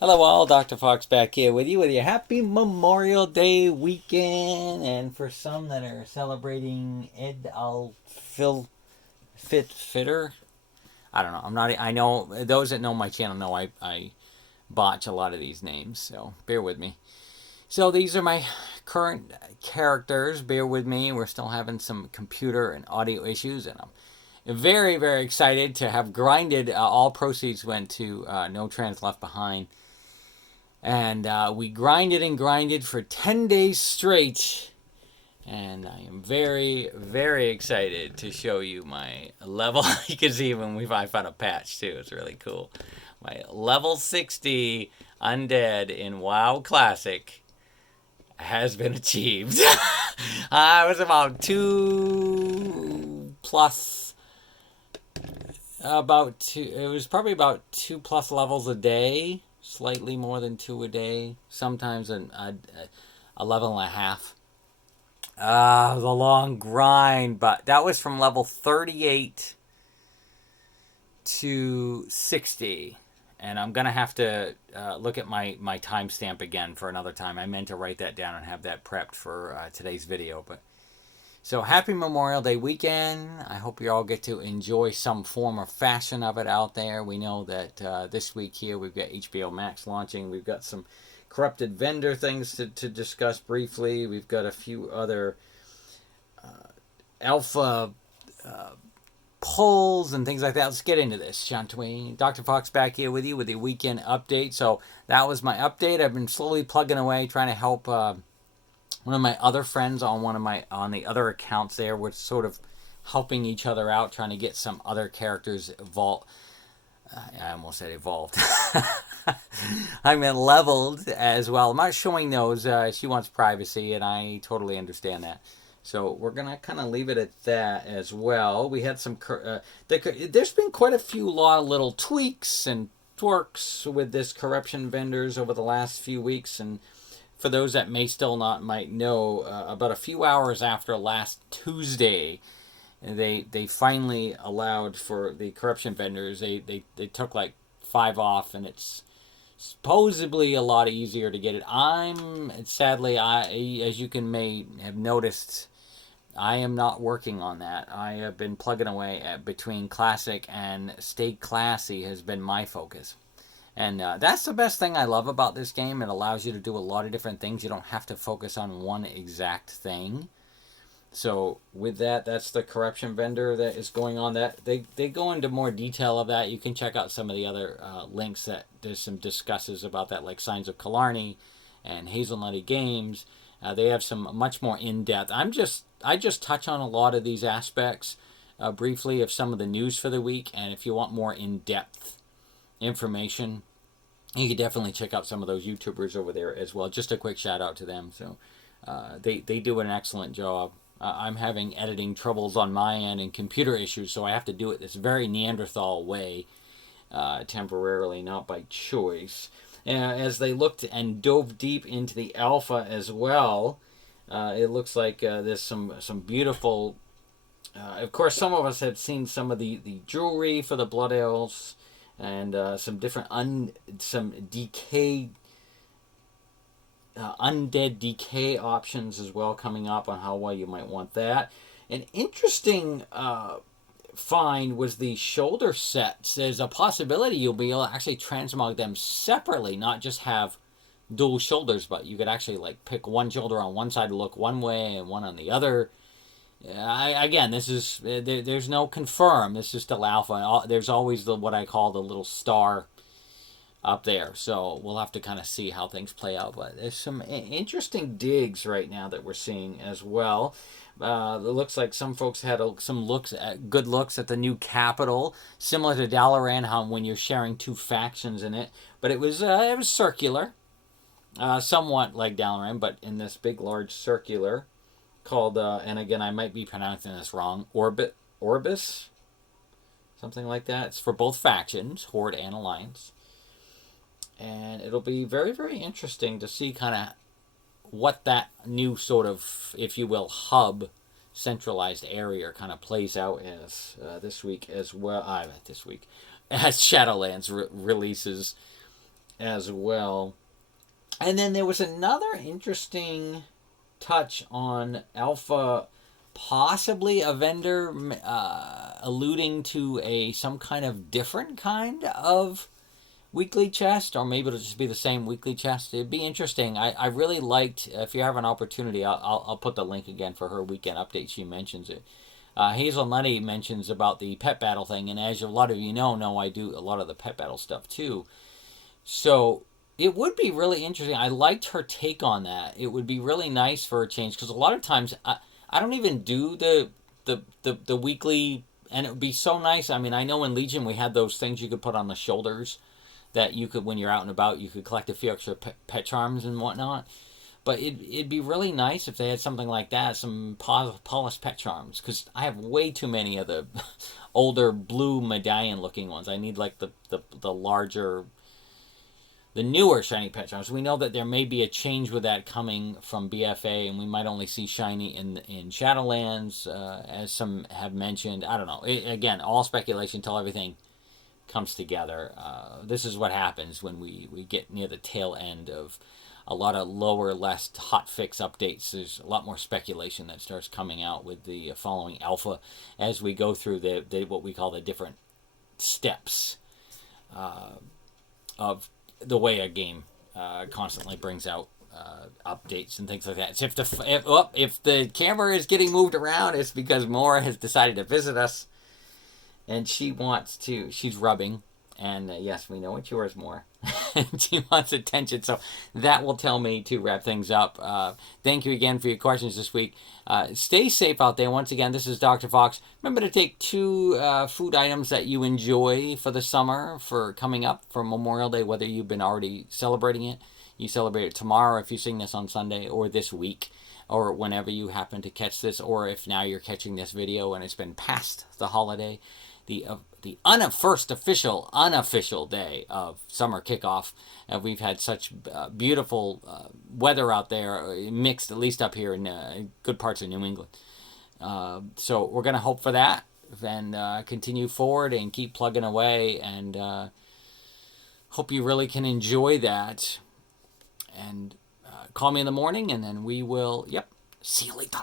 Hello all, Dr. Fox back here with you happy Memorial Day weekend. And for some that are celebrating Ed Al Phil Fitter, I don't know. I know those that know my channel know I botch a lot of these names, so bear with me. So these are my current characters. Bear with me. We're still having some computer and audio issues, and I'm very, very excited to have grinded. All proceeds went to No Trans Left Behind. And we grinded and grinded for 10 days straight. And I am very, very excited to show you my level. You can see when I found a patch too. It's really cool. My level 60 undead in WoW Classic has been achieved. I was about 2 plus. It was probably about 2+ levels a day. Slightly more than 2 a day, sometimes a level and a half. It was a long grind, but that was from level 38 to 60. And I'm going to have to look at my timestamp again for another time. I meant to write that down and have that prepped for today's video. So happy Memorial Day weekend. I hope you all get to enjoy some form or fashion of it out there. We know that this week here we've got HBO Max launching. We've got some corrupted vendor things to discuss briefly. We've got a few other alpha polls and things like that. Let's get into this, shall we? Dr. Fox back here with you with the weekend update. So that was my update. I've been slowly plugging away, trying to help one of my other friends on the other accounts there. We're sort of helping each other out, trying to get some other characters evolved. I almost said evolved. I mean leveled as well. I'm not showing those. She wants privacy, and I totally understand that. So we're going to kind of leave it at that as well. We had some... there's been quite a lot of little tweaks and twerks with this corruption vendors over the last few weeks, and for those that might know, about a few hours after last Tuesday, they finally allowed for the corruption vendors. They took like 5 off, and it's supposedly a lot easier to get it. As you may have noticed, I am not working on that. I have been plugging away between classic and stay classy has been my focus. And that's the best thing I love about this game. It allows you to do a lot of different things. You don't have to focus on one exact thing. So with that, that's the corruption vendor that is going on. That they go into more detail of that. You can check out some of the other links that there's some discusses about that, like SignsOfKelani and Hazelnuttygames. They have some much more in-depth. I just touch on a lot of these aspects briefly of some of the news for the week. And if you want more in-depth information, you can definitely check out some of those YouTubers over there as well. Just a quick shout out to them. So they do an excellent job. I'm having editing troubles on my end and computer issues, so I have to do it this very Neanderthal way temporarily, not by choice. As they looked and dove deep into the alpha as well, it looks like there's some beautiful... of course, some of us had seen some of the jewelry for the Blood Elves, and some different undead decay options as well coming up on how well you might want that. An interesting find was the shoulder sets. There's a possibility you'll be able to actually transmog them separately, not just have dual shoulders, but you could actually like pick one shoulder on one side to look one way and one on the other. Again, this is there's no confirm. This is still alpha. There's always what I call the little star up there. So we'll have to kind of see how things play out. But there's some interesting digs right now that we're seeing as well. It looks like some folks had some good looks at the new capital, similar to Dalaran, how when you're sharing 2 factions in it. But it was circular, somewhat like Dalaran, but in this big, large circular. Called, and again, I might be pronouncing this wrong, Orbis? Something like that. It's for both factions, Horde and Alliance. And it'll be very, very interesting to see kind of what that new sort of, if you will, hub centralized area kind of plays out as this week as well. As Shadowlands releases. as well. And then there was another interesting touch on Alpha, possibly a vendor alluding to some kind of different kind of weekly chest, or maybe it'll just be the same weekly chest. It'd be interesting. I really liked, if you have an opportunity, I'll put the link again for her weekend update. She mentions it. Hazelnutty mentions about the pet battle thing, and as a lot of you know I do a lot of the pet battle stuff too. So it would be really interesting. I liked her take on that. It would be really nice for a change, because a lot of times I don't even do the weekly, and it would be so nice. I mean, I know in Legion we had those things you could put on the shoulders that you could, when you're out and about, you could collect a few extra pet charms and whatnot. But it'd be really nice if they had something like that, some polished pet charms, because I have way too many of the older blue medallion looking ones. I need like the larger, the newer shiny pet charms. We know that there may be a change with that coming from BFA, and we might only see shiny in Shadowlands, as some have mentioned. I don't know. Again, all speculation till everything comes together. This is what happens when we get near the tail end of a lot of lower, less hot fix updates. There's a lot more speculation that starts coming out with the following alpha as we go through the what we call the different steps of the way a game constantly brings out updates and things like that. So if the camera is getting moved around, it's because Mora has decided to visit us, and she's rubbing, and yes, we know it's yours, Mora. She wants attention, so that will tell me to wrap things up. Thank you again for your questions this week. Stay safe out there. Once again, this is Dr. Fox. Remember to take 2 food items that you enjoy for the summer, for coming up for Memorial Day, whether you've been already celebrating it, you celebrate it tomorrow if you're seeing this on Sunday, or this week, or whenever you happen to catch this, or if now you're catching this video and it's been past the holiday. The first unofficial day of summer kickoff. We've had such beautiful weather out there, mixed, at least up here in good parts of New England. So we're going to hope for that, and continue forward and keep plugging away, and hope you really can enjoy that. And call me in the morning, and then we will, see you later.